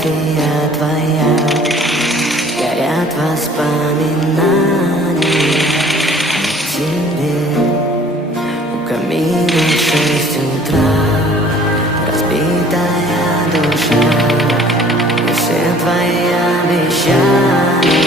фотография твоя, горят воспоминания о тебе. У камина в 6 утра, разбитая душа, и все твои обещания